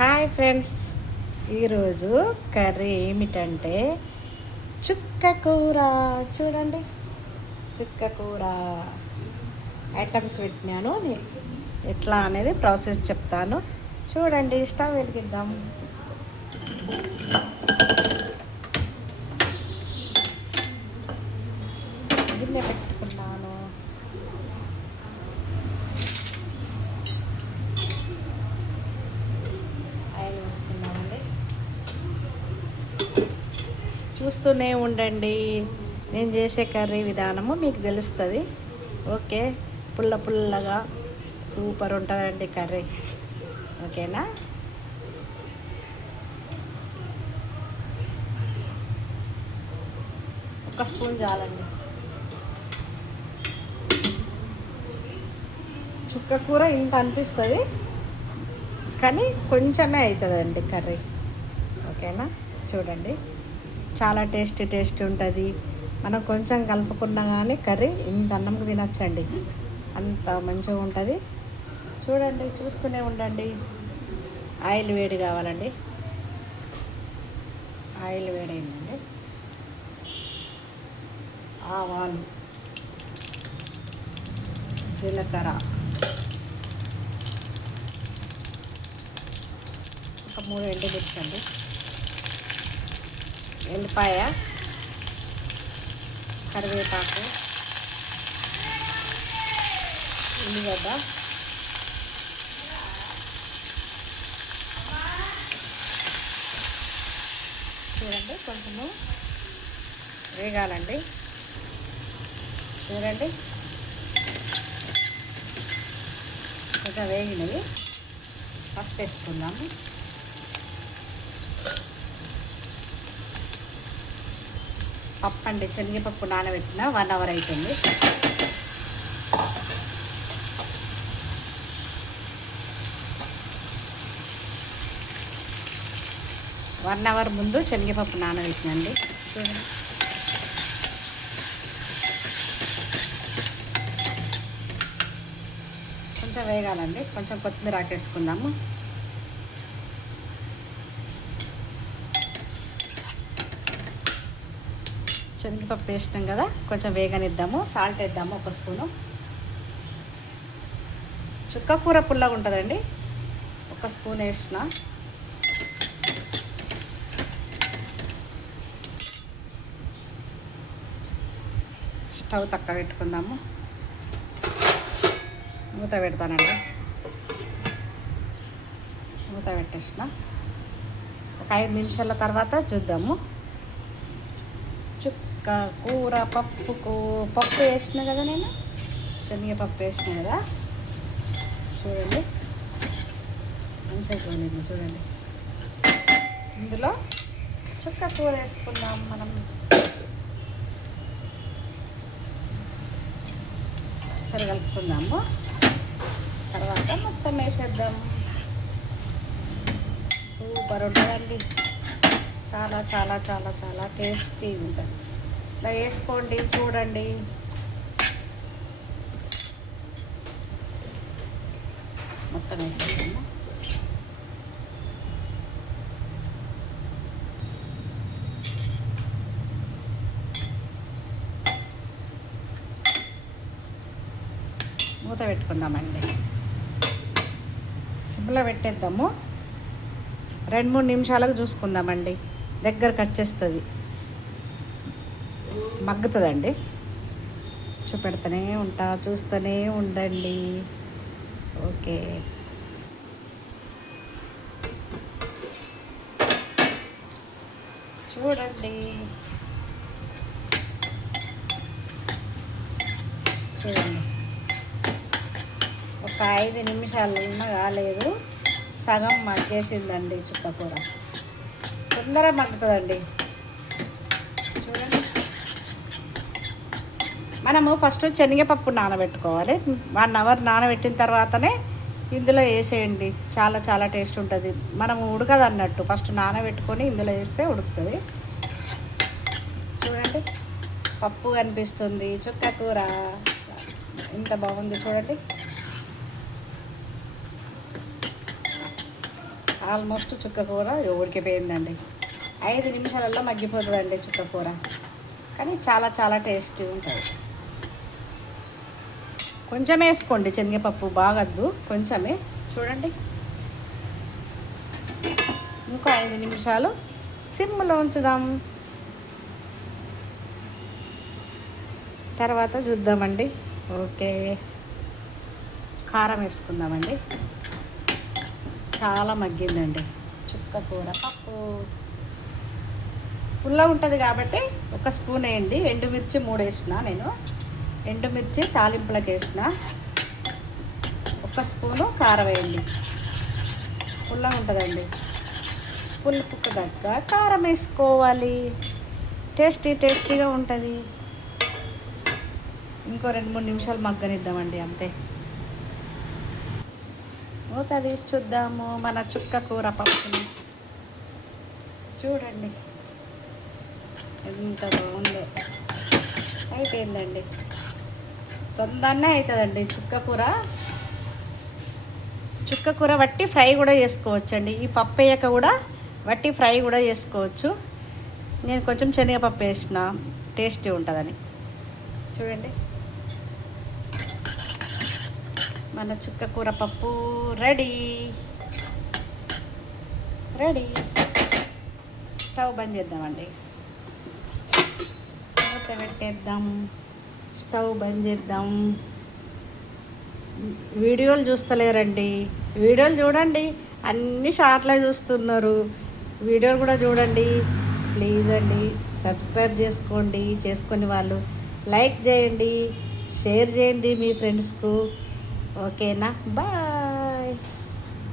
Hi friends, ఈరోజు curry ఏమిటంటే చుక్క కూర. చూడండి, చుక్క కూర ఐటమ్స్ పెట్టినాను. ఎట్లా అనేది ప్రాసెస్ చెప్తాను. చూడండి, స్టవ్ వెలిగిద్దాం. గిన్నె పెట్టుకున్నాను. ఆయిల్ వేసుకున్నామండి. చూస్తూనే ఉండండి, నేను చేసే కర్రీ విధానము మీకు తెలుస్తుంది. ఓకే, పుల్ల పుల్లగా సూపర్ ఉంటుందండి కర్రీ. ఓకేనా? ఒక స్పూన్ చాలండి. చుక్క కూర ఇంత అనిపిస్తుంది, కానీ కొంచెమే అవుతుందండి కర్రీ. ఓకేనా? చూడండి, చాలా టేస్టీ ఉంటుంది. మనం కొంచెం కలుపుకున్నా కానీ కర్రీ ఇంత అన్నంకి తినచ్చండి, అంత మంచిగా ఉంటుంది. చూడండి, చూస్తూనే ఉండండి. ఆయిల్ వేడి కావాలండి. ఆయిల్ వేడైందండి. ఆవాలు, జీలకర్ర, ఒక 3 ఎండుమిర్చి అండి, ఎల్లిపాయ, కరివేపాకు, ఉల్లిగడ్డ, చూడండి కొంచెము వేగాలండి. చూడండి, కొంచెం వేగినవి. ఫస్ట్ వేసుకుందాము. పప్పు అండి, శనగపప్పు నానబెట్టిన 1 అవర్ అవుతుంది. వన్ అవర్ ముందు శనగపప్పు నానబెట్టినండి. చూడండి, కొంచెం వేగాలండి. కొంచెం కొత్తిమీర ఆకేసుకుందాము. శనగపప్పు వేసినాం కదా, కొంచెం వేగనిద్దాము. సాల్ట్ వేద్దాము, 1 స్పూను. చుక్క కూర పుల్లగా ఉంటుందండి. 1 స్పూన్ వేసిన. స్టవ్ తక్కువ పెట్టుకుందాము. మూత పెడతానండి. మూత పెట్టేసిన. ఒక 5 నిమిషాల తర్వాత చూద్దాము. చుక్క కూర పప్పు వేసిన కదా, నేను శనగపప్పు వేసిన కదా. చూడండి, మంచిగా చూడండి. చూడండి, ఇందులో చుక్క కూర వేసుకుందాం మనం. సరే, కలుపుకుందాము. తర్వాత మొత్తం వేసేద్దాం. సూపర్ ఉంటుందండి. చాలా చాలా చాలా చాలా టేస్టీ ఉంటుంది. ఇట్లా వేసుకోండి, చూడండి. మొత్తం వేసేద్దాము. మూత పెట్టుకుందామండి. సిమ్లో పెట్టేద్దాము. 2-3 నిమిషాలకు చూసుకుందామండి. దగ్గరకు వచ్చేస్తుంది, మగ్గుతుందండి. చూపెడుతూనే ఉంటా, చూస్తూనే ఉండండి. ఓకే, చూడండి. చూడండి, ఒక 5 నిమిషాలు ఉన్నా కాలేదు, సగం మగ్గేసిందండి. చుక్కకూర తొందరగా మగ్గుతుందండి. చూడండి, మనము ఫస్ట్ శనగపప్పు నానబెట్టుకోవాలి. 1 అవర్ నానబెట్టిన తర్వాతనే ఇందులో వేసేయండి. చాలా చాలా టేస్ట్ ఉంటుంది. మనము ఉడకదు అన్నట్టు, ఫస్ట్ నానబెట్టుకొని ఇందులో వేస్తే ఉడుకుతుంది. చూడండి, పప్పు కనిపిస్తుంది. చుక్క కూర ఎంత బాగుంది చూడండి. ఆల్మోస్ట్ చుక్క కూర ఉడికిపోయిందండి. 5 నిమిషాలలో మగ్గిపోతుందండి చుక్క కూర, కానీ చాలా చాలా టేస్టీ ఉంటుంది. కొంచెం వేసుకోండి శనగపప్పు, బాగద్దు, కొంచెమే. చూడండి, ఇంకో 5 నిమిషాలు సిమ్లో ఉంచుదాం. తర్వాత చూద్దామండి. ఓకే, కారం వేసుకుందామండి. చాలా మగ్గిందండి చుక్క కూర. పప్పు పుల్ల ఉంటుంది కాబట్టి 1 స్పూన్ వేయండి. ఎండుమిర్చి 3 వేసిన నేను. ఎండుమిర్చి తాలింపులకు వేసిన. 1 స్పూను కారం వేయండి. పుల్లగా ఉంటుందండి. పులుపుకు తగ్గ కారం వేసుకోవాలి. టేస్టీగా ఉంటుంది. ఇంకో 2-3 నిమిషాలు మగ్గనిద్దామండి, అంతే. మూత తీసి చూద్దాము మన చుక్క కూర పప్పుని. చూడండి ఎంత బాగుందో. అయిపోయిందండి. తొందరనే అవుతుందండి చుక్క కూర. చుక్క కూర వట్టి ఫ్రై కూడా చేసుకోవచ్చండి. ఈ పప్పు వేయక కూడా వట్టి ఫ్రై కూడా చేసుకోవచ్చు. నేను కొంచెం శనగపప్పు వేసిన, టేస్టీ ఉంటుందని. చూడండి, మన చుక్క కూర పప్పు రెడీ. స్టవ్ బంద్ చేద్దామండి. మూత పెట్టేద్దాం. స్టవ్ బంద్ చేద్దాం. వీడియోలు చూస్తలేరండి. వీడియోలు చూడండి, అన్ని షార్ట్లే చూస్తున్నారు. వీడియోలు కూడా చూడండి ప్లీజ్ అండి. సబ్స్క్రైబ్ చేసుకోండి, చేసుకుని వాళ్ళు లైక్ చేయండి, షేర్ చేయండి మీ ఫ్రెండ్స్కు. ఓకేనా? బాయ్.